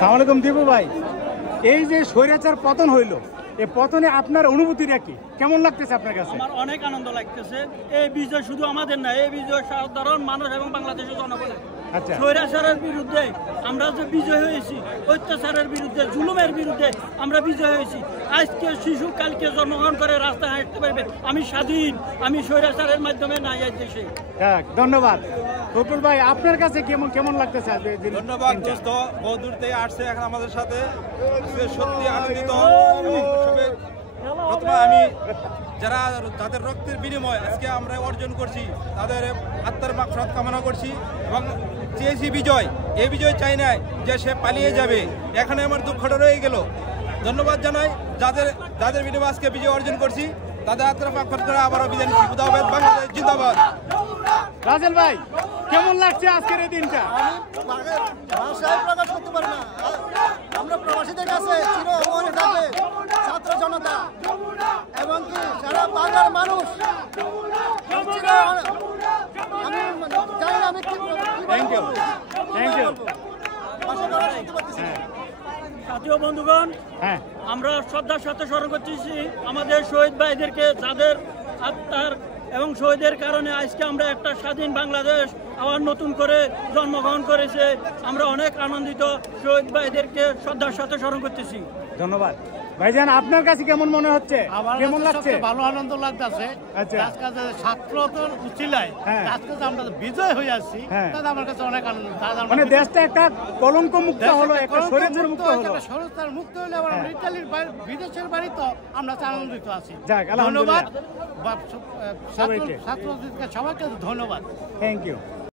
আসসালামু আলাইকুম দীপু ভাই, এই যে স্বৈরাচার পতন হইল, এই পতনে আপনার অনুভূতিটা কি, কেমন লাগতেছে আপনার কাছে? আমার অনেক আনন্দ লাগতেছে। এই বিজয় শুধু আমাদের না, এই বিজয় সাধারণ মানুষ এবং বাংলাদেশের জনগণের। আচ্ছা, স্বৈরাচারের বিরুদ্ধে আমরা যে বিজয় হয়েছি, অত্যাচারের বিরুদ্ধে, জুলুমের বিরুদ্ধে আমরা বিজয় হয়েছি। আজকে শিশু কালকে জন্মগ্রহণ করে রাস্তায় হাঁটতে পারবে, আমি স্বাধীন, আমি স্বৈরাচারের মাধ্যমে নাই এই দেশে। ধন্যবাদ। ফখরুল ভাই, আপনার কাছে কেমন লাগতেছে? ধন্যবাদ দোস্ত, বহুদূর থেকে আসছে এখন আমাদের সাথে, সত্যি আনন্দিত। প্রথমে আমি যাদের রক্তের বিনিময় আজকে আমরা অর্জন করছি, তাদের আত্মার মাগফিরাত কামনা করছি এবং চেয়েছি বিজয়। এই বিজয় চাই না যে সে পালিয়ে যাবে, এখানে আমার দুঃখটা রয়ে গেল। ধন্যবাদ জানাই যাদের বিনিময় আজকে বিজয় অর্জন করছি, তাদের আত্মার মাগফিরাত করে আবারও বিদায় নিচ্ছি। খুদাহাফেজ, বাংলাদেশ জিন্দাবাদ। রাজেল ভাই, কেমন লাগছে আজকের এই দিনটা? ভাষায় প্রকাশ করতে পারি না। আমরা প্রবাসীদের কাছে চির অমরে থাকবে ছাত্র জনতা এবং কি সারা বাংলার মানুষ। আমি জানি না আমি কি থ্যাংক ইউ। জাতীয় বন্ধুগণ, আমরা শ্রদ্ধার সাথে স্মরণ করতেছি আমাদের শহীদ ভাইদেরকে, যাদের আত্মার এবং শহীদের কারণে আজকে আমরা একটা স্বাধীন বাংলাদেশ আবার নতুন করে জন্মগ্রহণ করেছে। আমরা অনেক আনন্দিত, শহীদ ভাইদেরকে শ্রদ্ধার সাথে স্মরণ করতেছি। ধন্যবাদ ভাইজান, আপনার কাছে কেমন মনে হচ্ছে, কেমন লাগছে? ভালো আনন্দ লাগতেছে। আজকে ছাত্রদের উচিলায় আজকে আমরা বিজয় হয়ে আসছি, তাতে আমার কাছে অনেক আনন্দ। মানে দেশটা একটা কলঙ্ক মুক্ত হলো, একটা স্বৈরাচার মুক্ত হলো। স্বৈরাচার মুক্ত হলে আবার ইতালির বিদেশের বাড়ি তো আমরা আনন্দিত আছি। ধন্যবাদ ছাত্রদেরকে সবাইকে ধন্যবাদ। Thank you.